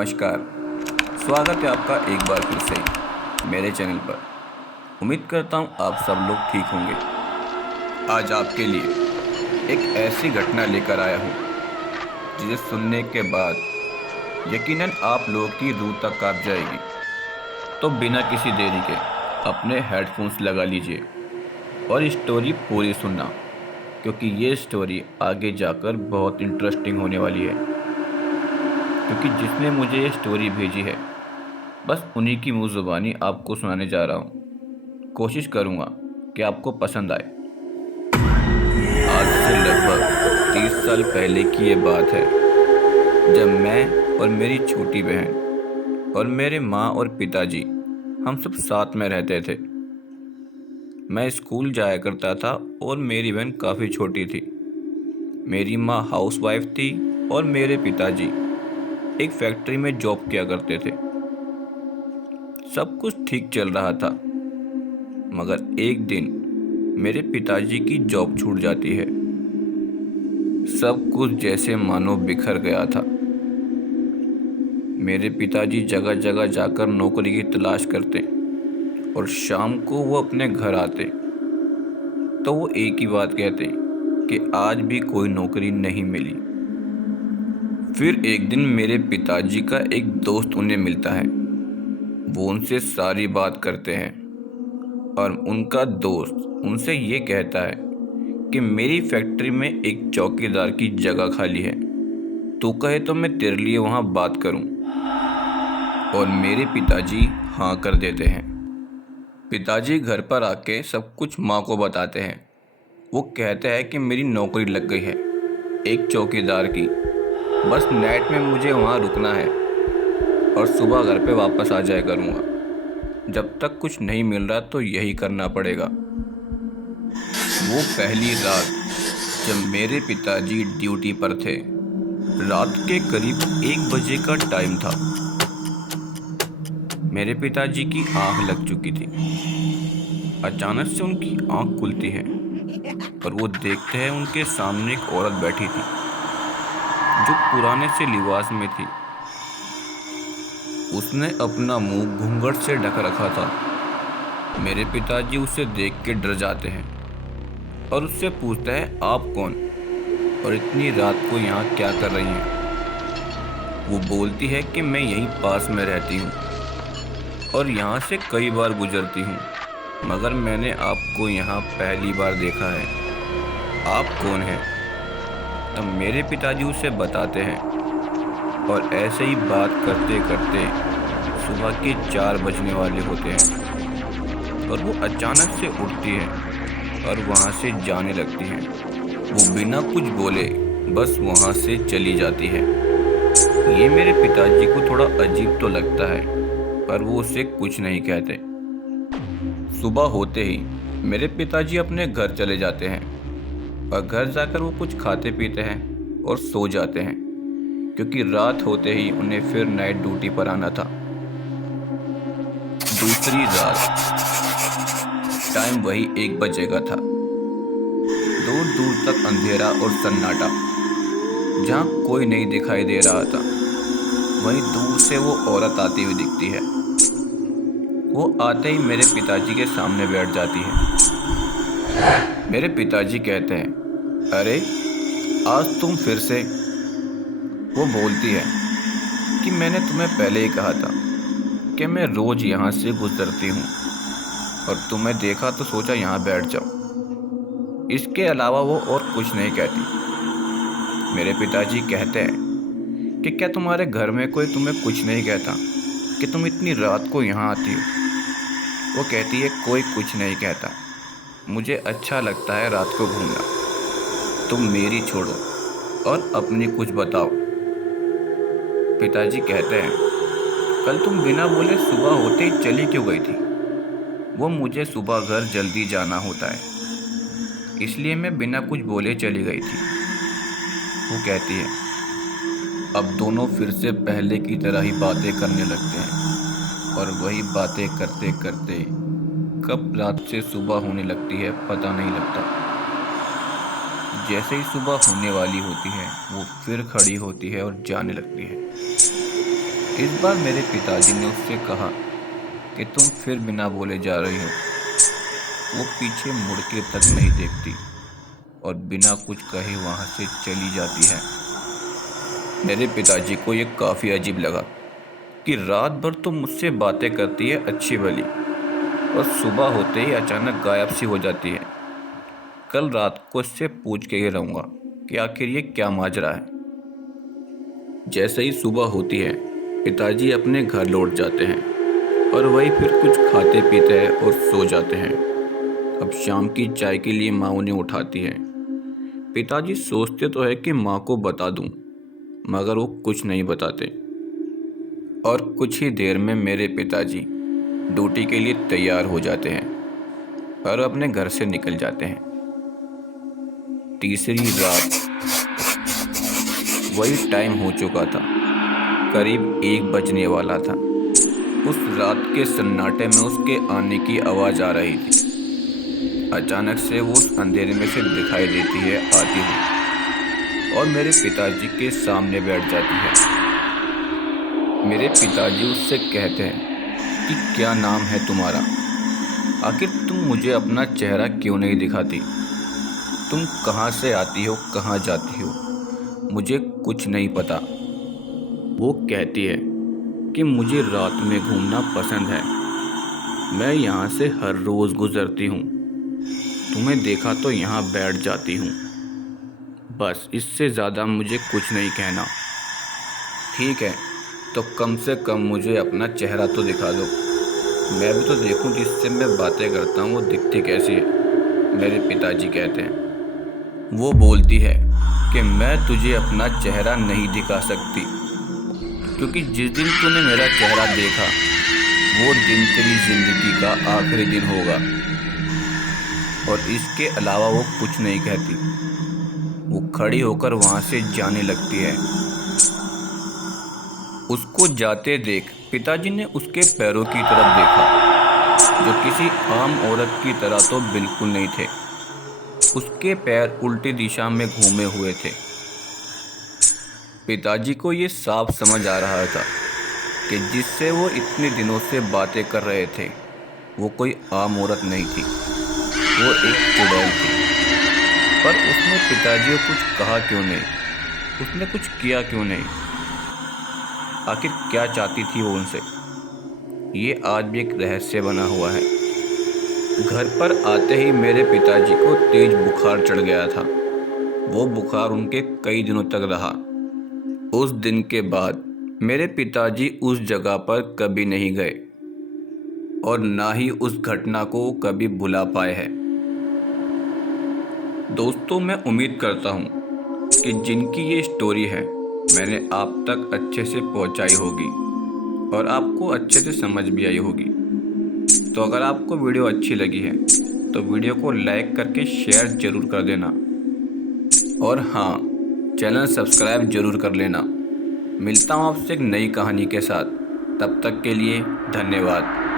नमस्कार। स्वागत है आपका एक बार फिर से मेरे चैनल पर। उम्मीद करता हूँ आप सब लोग ठीक होंगे। आज आपके लिए एक ऐसी घटना लेकर आया हूँ जिसे सुनने के बाद यकीनन आप लोगों की रूह तक कांप जाएगी। तो बिना किसी देरी के अपने हेडफोन्स लगा लीजिए और स्टोरी पूरी सुनना, क्योंकि ये स्टोरी आगे जाकर बहुत इंटरेस्टिंग होने वाली है। क्योंकि जिसने मुझे ये स्टोरी भेजी है, बस उन्हीं की मुँह ज़ुबानी आपको सुनाने जा रहा हूँ। कोशिश करूँगा कि आपको पसंद आए। आज से लगभग 30 साल पहले की ये बात है, जब मैं और मेरी छोटी बहन और मेरे माँ और पिताजी हम सब साथ में रहते थे। मैं स्कूल जाया करता था और मेरी बहन काफ़ी छोटी थी। मेरी माँ हाउसवाइफ थी और मेरे पिताजी एक फैक्ट्री में जॉब किया करते थे। सब कुछ ठीक चल रहा था, मगर एक दिन मेरे पिताजी की जॉब छूट जाती है। सब कुछ जैसे मानो बिखर गया था। मेरे पिताजी जगह जगह जाकर नौकरी की तलाश करते और शाम को वो अपने घर आते तो वो एक ही बात कहते कि आज भी कोई नौकरी नहीं मिली। फिर एक दिन मेरे पिताजी का एक दोस्त उन्हें मिलता है। वो उनसे सारी बात करते हैं और उनका दोस्त उनसे ये कहता है कि मेरी फैक्ट्री में एक चौकीदार की जगह खाली है, तू कहे तो मैं तेरे लिए वहाँ बात करूँ। और मेरे पिताजी हाँ कर देते हैं। पिताजी घर पर आके सब कुछ माँ को बताते हैं। वो कहते हैं कि मेरी नौकरी लग गई है एक चौकीदार की, बस नाइट में मुझे वहाँ रुकना है और सुबह घर पे वापस आ जाया करूँगा। जब तक कुछ नहीं मिल रहा तो यही करना पड़ेगा। वो पहली रात जब मेरे पिताजी ड्यूटी पर थे, रात के करीब 1 बजे का टाइम था। मेरे पिताजी की आंख लग चुकी थी। अचानक से उनकी आंख खुलती है और वो देखते हैं उनके सामने एक औरत बैठी थी जो पुराने से लिबास में थी। उसने अपना मुंह घूंघट से ढक रखा था। मेरे पिताजी उसे देख के डर जाते हैं और उससे पूछते हैं, आप कौन और इतनी रात को यहाँ क्या कर रही हैं? वो बोलती है कि मैं यहीं पास में रहती हूँ और यहाँ से कई बार गुजरती हूँ, मगर मैंने आपको यहाँ पहली बार देखा है। आप कौन हैं? तब मेरे पिताजी उसे बताते हैं और ऐसे ही बात करते करते सुबह के 4 बजने वाले होते हैं और वो अचानक से उठती है और वहाँ से जाने लगती है। वो बिना कुछ बोले बस वहाँ से चली जाती है। ये मेरे पिताजी को थोड़ा अजीब तो लगता है, पर वो उसे कुछ नहीं कहते। सुबह होते ही मेरे पिताजी अपने घर चले जाते हैं और घर जाकर वो कुछ खाते पीते हैं और सो जाते हैं, क्योंकि रात होते ही उन्हें फिर नाइट ड्यूटी पर आना था। दूसरी रात टाइम वही 1 बजे का था। दूर दूर तक अंधेरा और सन्नाटा, जहाँ कोई नहीं दिखाई दे रहा था। वहीं दूर से वो औरत आती हुई दिखती है। वो आते ही मेरे पिताजी के सामने बैठ जाती है। मेरे पिताजी कहते हैं, अरे आज तुम फिर से? वो बोलती है कि मैंने तुम्हें पहले ही कहा था कि मैं रोज यहाँ से गुजरती हूँ और तुम्हें देखा तो सोचा यहाँ बैठ जाओ। इसके अलावा वो और कुछ नहीं कहती। मेरे पिताजी कहते हैं कि क्या तुम्हारे घर में कोई तुम्हें कुछ नहीं कहता कि तुम इतनी रात को यहाँ आती हो? वो कहती है, कोई कुछ नहीं कहता, मुझे अच्छा लगता है रात को घूमना। तुम मेरी छोड़ो और अपनी कुछ बताओ। पिताजी कहते हैं, कल तुम बिना बोले सुबह होते ही चली क्यों गई थी? वो मुझे सुबह घर जल्दी जाना होता है, इसलिए मैं बिना कुछ बोले चली गई थी। वो कहती है। अब दोनों फिर से पहले की तरह ही बातें करने लगते हैं और वही बातें करते करते कब रात से सुबह होने लगती है पता नहीं लगता। जैसे ही सुबह होने वाली होती है वो फिर खड़ी होती है और जाने लगती है। इस बार मेरे पिताजी ने उससे कहा कि तुम फिर बिना बोले जा रही हो। वो पीछे मुड़ के तक नहीं देखती और बिना कुछ कहे वहां से चली जाती है। मेरे पिताजी को ये काफ़ी अजीब लगा कि रात भर तो मुझसे बातें करती है अच्छी भली, और सुबह होते ही अचानक गायब सी हो जाती है। कल रात को इससे पूछ के ही रहूँगा कि आखिर ये क्या माजरा है। जैसे ही सुबह होती है, पिताजी अपने घर लौट जाते हैं और वही फिर कुछ खाते पीते हैं और सो जाते हैं। अब शाम की चाय के लिए माँ उन्हें उठाती है। पिताजी सोचते तो है कि माँ को बता दूं, मगर वो कुछ नहीं बताते। और कुछ ही देर में मेरे पिताजी ड्यूटी के लिए तैयार हो जाते हैं और अपने घर से निकल जाते हैं। तीसरी रात, वही टाइम हो चुका था, करीब 1 बजने वाला था। उस रात के सन्नाटे में उसके आने की आवाज़ आ रही थी। अचानक से वो उस अंधेरे में से दिखाई देती है आती हुई, और मेरे पिताजी के सामने बैठ जाती है। मेरे पिताजी उससे कहते हैं कि क्या नाम है तुम्हारा? आखिर तुम मुझे अपना चेहरा क्यों नहीं दिखाती? तुम कहाँ से आती हो, कहाँ जाती हो? मुझे कुछ नहीं पता। वो कहती है कि मुझे रात में घूमना पसंद है। मैं यहाँ से हर रोज़ गुजरती हूँ। तुम्हें देखा तो यहाँ बैठ जाती हूँ। बस इससे ज़्यादा मुझे कुछ नहीं कहना। ठीक है, तो कम से कम मुझे अपना चेहरा तो दिखा दो। मैं भी तो देखूं जिससे मैं बातें करता हूँ वो दिखती कैसी है। मेरे पिताजी कहते हैं। वो बोलती है कि मैं तुझे अपना चेहरा नहीं दिखा सकती, क्योंकि जिस दिन तूने मेरा चेहरा देखा वो दिन तेरी ज़िंदगी का आखिरी दिन होगा। और इसके अलावा वो कुछ नहीं कहती। वो खड़ी होकर वहाँ से जाने लगती है। उसको जाते देख पिताजी ने उसके पैरों की तरफ देखा, जो किसी आम औरत की तरह तो बिल्कुल नहीं थे। उसके पैर उल्टी दिशा में घूमे हुए थे। पिताजी को ये साफ समझ आ रहा था कि जिससे वो इतने दिनों से बातें कर रहे थे वो कोई आम औरत नहीं थी, वो एक चुड़ैल थी। पर उसने पिताजी को कुछ कहा क्यों नहीं? उसने कुछ किया क्यों नहीं? आखिर क्या चाहती थी वो उनसे? ये आज भी एक रहस्य बना हुआ है। घर पर आते ही मेरे पिताजी को तेज बुखार चढ़ गया था। वो बुखार उनके कई दिनों तक रहा। उस दिन के बाद मेरे पिताजी उस जगह पर कभी नहीं गए और ना ही उस घटना को कभी भुला पाए हैं। दोस्तों, मैं उम्मीद करता हूँ कि जिनकी ये स्टोरी है मैंने आप तक अच्छे से पहुँचाई होगी और आपको अच्छे से समझ भी आई होगी। तो अगर आपको वीडियो अच्छी लगी है तो वीडियो को लाइक करके शेयर ज़रूर कर देना, और हाँ, चैनल सब्सक्राइब ज़रूर कर लेना। मिलता हूँ आपसे एक नई कहानी के साथ। तब तक के लिए धन्यवाद।